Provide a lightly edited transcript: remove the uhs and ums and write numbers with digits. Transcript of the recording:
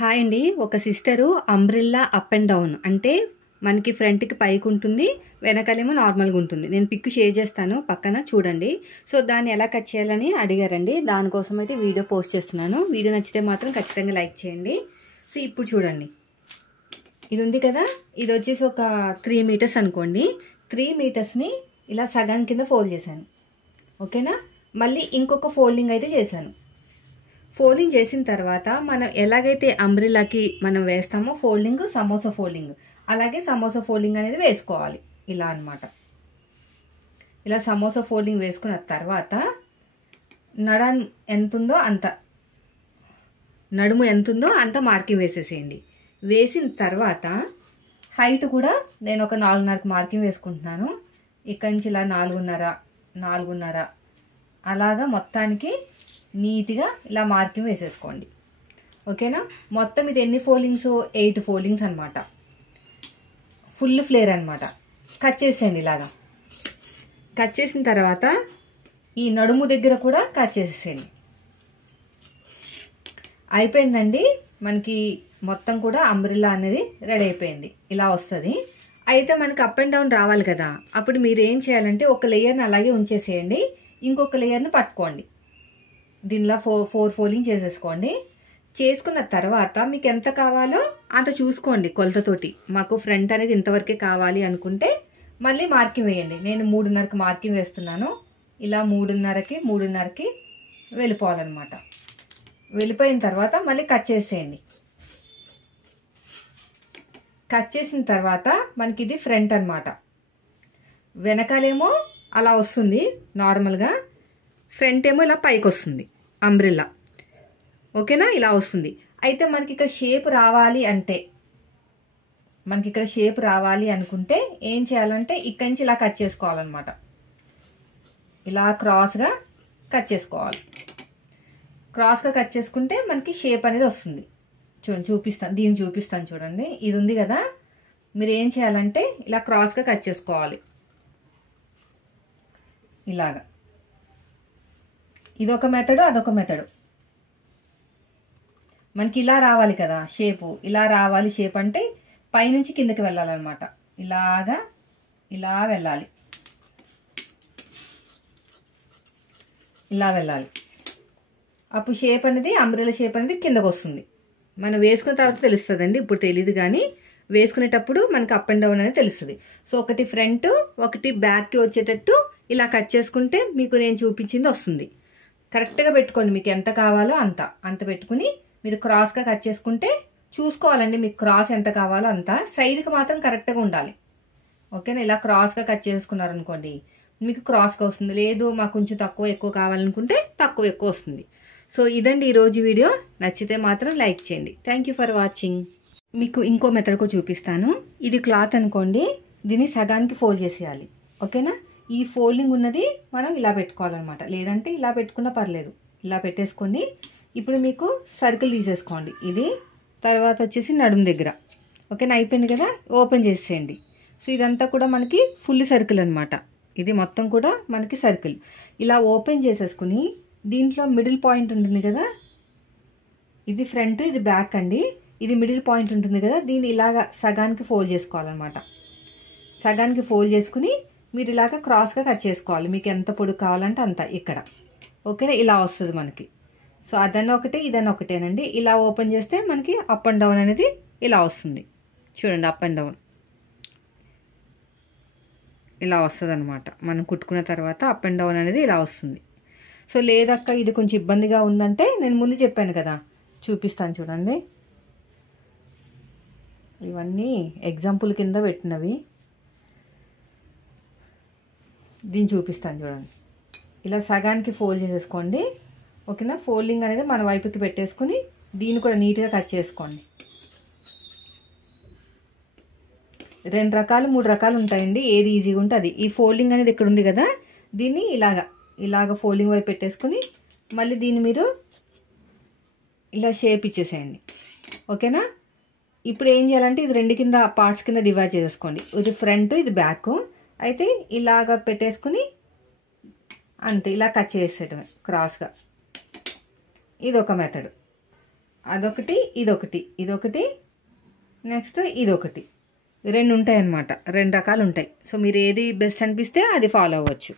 Hi అండి. ఒక sister umbrella up and down అంటే మనకి ఫ్రంట్కి పైకి ఉంటుంది, వెనకాలేమో నార్మల్గా ఉంటుంది. నేను పిక్ షేర్ చేస్తాను పక్కన చూడండి. సో దాన్ని ఎలా కట్ చేయాలని అడిగారండి. దానికోసం అయితే వీడియో పోస్ట్ చేస్తున్నాను. వీడియో నచ్చితే మాత్రం ఖచ్చితంగా లైక్ చేయండి. సో ఇప్పుడు చూడండి, ఇది ఉంది కదా, ఇది వచ్చేసి ఒక 3 మీటర్స్ అనుకోండి. 3 మీటర్స్ని ఇలా సగం కింద ఫోల్డ్ చేశాను. ఓకేనా, మళ్ళీ ఇంకొక ఫోల్డింగ్ అయితే చేశాను. ఫోల్డింగ్ చేసిన తర్వాత మనం ఎలాగైతే అంబ్రెల్లాకి మనం వేస్తామో ఫోల్డింగ్, సమోసా ఫోల్డింగ్, అలాగే సమోసా ఫోల్డింగ్ అనేది వేసుకోవాలి. ఇలా అన్నమాట. ఇలా సమోసా ఫోల్డింగ్ వేసుకున్న తర్వాత నడుము ఎంతుందో అంత మార్కింగ్ వేసేసేయండి. వేసిన తర్వాత హైట్ కూడా నేను ఒక 4.5కి మార్కింగ్ వేసుకుంటున్నాను. ఇక్కడి నుంచి ఇలా 4.5 అలాగా మొత్తానికి నీట్గా ఇలా మార్కింగ్ వేసేసుకోండి. ఓకేనా, మొత్తం ఇది ఎన్ని ఫోల్డింగ్స్? 8 ఫోల్డింగ్స్ అనమాట. ఫుల్ ఫ్లేర్ అనమాట. కట్ చేసేయండి. ఇలాగా కట్ చేసిన తర్వాత ఈ నడుము దగ్గర కూడా కట్ చేసేసేయండి. అయిపోయిందండి. మనకి మొత్తం కూడా అంబ్రెల్లా అనేది రెడీ అయిపోయింది. ఇలా వస్తుంది. అయితే మనకి అప్ అండ్ డౌన్ రావాలి కదా, అప్పుడు మీరు ఏం చేయాలంటే ఒక లేయర్ని అలాగే ఉంచేసేయండి, ఇంకొక లేయర్ని పట్టుకోండి. దీనిలో 4 ఫోల్డింగ్ చేసేసుకోండి. చేసుకున్న తర్వాత మీకు ఎంత కావాలో అంత చూసుకోండి కొలతతోటి. మాకు ఫ్రంట్ అనేది ఇంతవరకే కావాలి అనుకుంటే మళ్ళీ మార్కింగ్ వేయండి. నేను 3.5కి మార్కింగ్ వేస్తున్నాను. ఇలా 3.5కి వెళ్ళిపోవాలన్నమాట. వెళ్ళిపోయిన తర్వాత మళ్ళీ కట్ చేసేయండి. కట్ చేసిన తర్వాత మనకి ఇది ఫ్రంట్ అనమాట. వెనకాలేమో అలా వస్తుంది నార్మల్గా, ఫ్రంట్ ఏమో ఇలా పైకి వస్తుంది అంబ్రెల్లా. ఓకేనా, ఇలా వస్తుంది. అయితే మనకి ఇక్కడ షేప్ రావాలి అనుకుంటే ఏం చేయాలంటే ఇక్కడి నుంచి ఇలా కట్ చేసుకోవాలన్నమాట. ఇలా క్రాస్గా కట్ చేసుకోవాలి. క్రాస్గా కట్ చేసుకుంటే మనకి షేప్ అనేది వస్తుంది. చూడండి, దీన్ని చూపిస్తాను చూడండి. ఇది ఉంది కదా, మీరు ఏం చేయాలంటే ఇలా క్రాస్గా కట్ చేసుకోవాలి. ఇలాగా ఇదొక మెథడు, అదొక మెథడు. మనకి ఇలా రావాలి కదా షేపు. ఇలా రావాలి షేప్ అంటే పైనుంచి కిందకి వెళ్ళాలన్నమాట. ఇలాగా ఇలా వెళ్ళాలి, ఇలా వెళ్ళాలి. అప్పుడు షేప్ అనేది అంబ్రెల్లా షేప్ అనేది కిందకు వస్తుంది. మనం వేసుకున్న తర్వాత తెలుస్తుందండి. ఇప్పుడు తెలియదు, కానీ వేసుకునేటప్పుడు మనకి అప్ అండ్ డౌన్ అనేది తెలుస్తుంది. సో ఒకటి ఫ్రంట్, ఒకటి బ్యాక్కి వచ్చేటట్టు ఇలా కట్ చేసుకుంటే మీకు నేను చూపించింది వస్తుంది. కరెక్ట్గా పెట్టుకోండి. మీకు ఎంత కావాలో అంత పెట్టుకుని మీరు క్రాస్గా కట్ చేసుకుంటే చూసుకోవాలండి. మీకు క్రాస్ ఎంత కావాలో అంత. సైడ్కి మాత్రం కరెక్ట్గా ఉండాలి. ఓకేనా, ఇలా క్రాస్గా కట్ చేసుకున్నారనుకోండి మీకు క్రాస్గా వస్తుంది. లేదు మాకు కొంచెం తక్కువ ఎక్కువ కావాలనుకుంటే తక్కువ ఎక్కువ వస్తుంది. సో ఇదండి ఈరోజు వీడియో. నచ్చితే మాత్రం లైక్ చేయండి. Thank you for watching. మీకు ఇంకో మెథడ్ కూడా చూపిస్తాను. ఇది క్లాత్ అనుకోండి, దీన్ని సగానికి ఫోల్డ్ చేసేయాలి. ఓకేనా, ఈ ఫోల్డింగ్ ఉన్నది మనం ఇలా పెట్టుకోవాలన్నమాట. లేదంటే ఇలా పెట్టుకున్నా పర్లేదు. ఇలా పెట్టేసుకోండి. ఇప్పుడు మీకు సర్కిల్ తీసేసుకోండి. ఇది తర్వాత వచ్చేసి నడుము దగ్గర. ఓకేనా, అయిపోయింది కదా, ఓపెన్ చేసేయండి. సో ఇదంతా కూడా మనకి ఫుల్ సర్కిల్ అనమాట. ఇది మొత్తం కూడా మనకి సర్కిల్. ఇలా ఓపెన్ చేసేసుకుని దీంట్లో మిడిల్ పాయింట్ ఉంటుంది కదా, ఇది ఫ్రంట్, ఇది బ్యాక్ అండి. ఇది మిడిల్ పాయింట్ ఉంటుంది కదా, దీన్ని ఇలాగా సగానికి ఫోల్డ్ చేసుకోవాలన్నమాట. సగానికి ఫోల్డ్ చేసుకుని మీరు ఇలాగ క్రాస్గా కట్ చేసుకోవాలి. మీకు ఎంత పొడుగు కావాలంటే అంత ఇక్కడ. ఓకేనా, ఇలా వస్తుంది మనకి. సో అదన్న ఒకటే, ఇదన్న ఒకటేనండి. ఇలా ఓపెన్ చేస్తే మనకి అప్ అండ్ డౌన్ అనేది ఇలా వస్తుంది. చూడండి, అప్ అండ్ డౌన్ ఇలా వస్తుంది అనమాట. మనం కుట్టుకున్న తర్వాత అప్ అండ్ డౌన్ అనేది ఇలా వస్తుంది. సో లేదక్క ఇది కొంచెం ఇబ్బందిగా ఉందంటే నేను ముందు చెప్పాను కదా, చూపిస్తాను చూడండి. ఇవన్నీ ఎగ్జాంపుల్ కింద పెట్టినవి. దీన్ని చూపిస్తాను చూడండి. ఇలా సగానికి ఫోల్డ్ చేసేసుకోండి. ఓకేనా, ఫోల్డింగ్ అనేది మన వైపుకి పెట్టేసుకుని దీన్ని కూడా నీట్గా కట్ చేసుకోండి. 2 రకాలు 3 రకాలు ఉంటాయండి. ఏది ఈజీగా ఉంటే అది. ఈ ఫోల్డింగ్ అనేది ఇక్కడ ఉంది కదా, దీన్ని ఇలాగ ఫోల్డింగ్ వైపు పెట్టేసుకుని మళ్ళీ దీన్ని మీరు ఇలా షేప్ ఇచ్చేసేయండి. ఓకేనా, ఇప్పుడు ఏం చేయాలంటే ఇది 2 కింద పార్ట్స్ కింద డివైడ్ చేసేసుకోండి. ఇది ఫ్రంట్, ఇది బ్యాక్. అయితే ఇలాగ పెట్టేసుకుని అంతే ఇలా కట్ చేసేయడమే క్రాస్గా. ఇది ఒక మెథడ్. అదొకటి ఇదొకటి నెక్స్ట్ ఇదొకటి 2 ఉంటాయి అన్నమాట. 2 రకాలు ఉంటాయి. సో మీరు ఏది బెస్ట్ అనిపిస్తే అది ఫాలో అవ్వచ్చు.